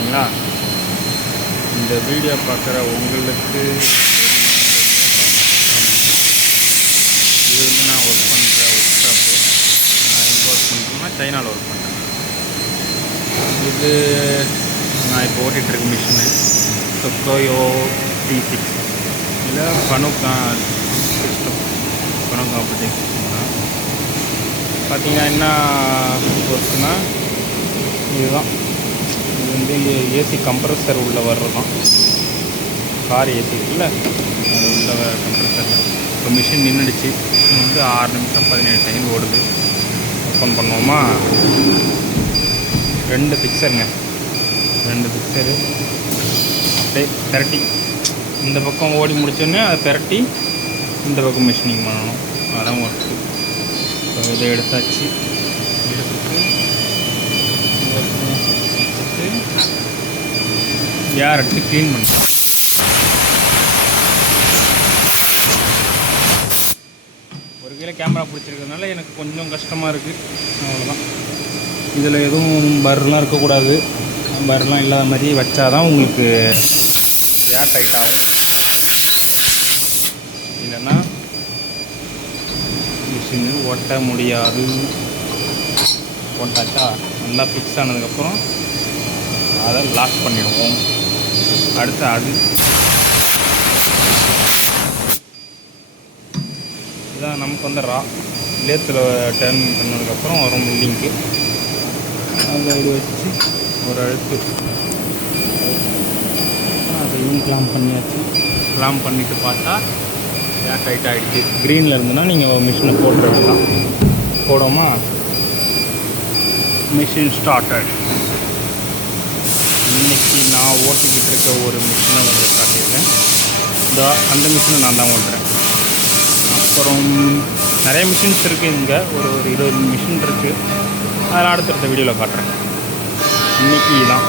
ஓகேங்களா? இந்த வீடியோ பார்க்குற உங்களுக்கு இது நான் ஒர்க் பண்ணுற ஒர்க் ஷாப்பு. நான் எங்கே ஒர்க் பண்ணுறேன்னா சைனாவில் ஒர்க் பண்ணுறேன். இது நான் இப்போ ஓட்டிகிட்ருக்க மிஷினு டொக்கோயோ T6. இதில் பனோக்கா சிஸ்டம், பனோக்கா ஆப்ரேட்டிங் சிஸ்டம் தான். பார்த்திங்கன்னா என்ன ஒர்க்குன்னா இதுதான். இது வந்து ஏசி கம்ப்ரஸர் உள்ளே வர்றது தான். கார் ஏசி இருக்குல்ல, அது உள்ள கம்ப்ரஸர். இப்போ மிஷின் நின்றுடுச்சு. மிஷின் வந்து 6 நிமிஷம் 17 செகண்ட் ஓடுது. ஓப்பன் பண்ணுவோமா? 2 ஃபிக்சருங்க, 2 ஃபிக்சரு அப்படியே பெரட்டி இந்த பக்கம் ஓடி முடிச்சோடனே அதை பெரட்டி இந்த பக்கம் மிஷினிங் பண்ணணும். அதான் ஒர்க்கு. இப்போ இதை எடுத்தாச்சு. எடுத்துட்டு ஏர் எடுத்து க்ளீன் பண்ணுறோம். ஒரு கையில் கேமரா பிடிச்சிருக்கிறதுனால எனக்கு கொஞ்சம் கஷ்டமாக இருக்குது, அவ்வளோதான். இதில் எதுவும் பர்லாம் இருக்கக்கூடாது. பர்லாம் இல்லாத மாதிரி வச்சாதான் உங்களுக்கு ஏர் டைட் ஆகும். இல்லைன்னா மிஷினு ஓட்ட முடியாது. போட்டாச்சா, நல்லா ஃபிக்ஸ் ஆனதுக்கப்புறம் அதை லாக் பண்ணிடுவோம். அடுத்து அது இதுதான் நமக்கு வந்து லேத்தில் டர்ன் பண்ணதுக்கப்புறம் வரும் மில்லிங்க்கு. அதை வச்சு ஒரு அழுத்து அதையும் கிளாம் பண்ணியாச்சு. கிளாம் பண்ணிவிட்டு பார்த்தா ஏர் டைட் ஆகிடுச்சு. க்ரீனில் இருந்துன்னா நீங்கள் மிஷினை போட்டு விடலாம். போடுவோமா? Machine started. இன்றைக்கி நான் ஓட்டிக்கிட்டு இருக்க ஒரு மிஷினை உங்களுக்கு காட்டியிருக்கேன். அந்த மிஷினை நான் தான் ஓட்டுறேன். அப்புறம் நிறைய மிஷின்ஸ் இருக்குது இங்கே. ஒரு 20 மிஷின் இருக்குது. அதெல்லாம் அடுத்தடுத்த வீடியோவில் காட்டுறேன். இன்றைக்கி தான்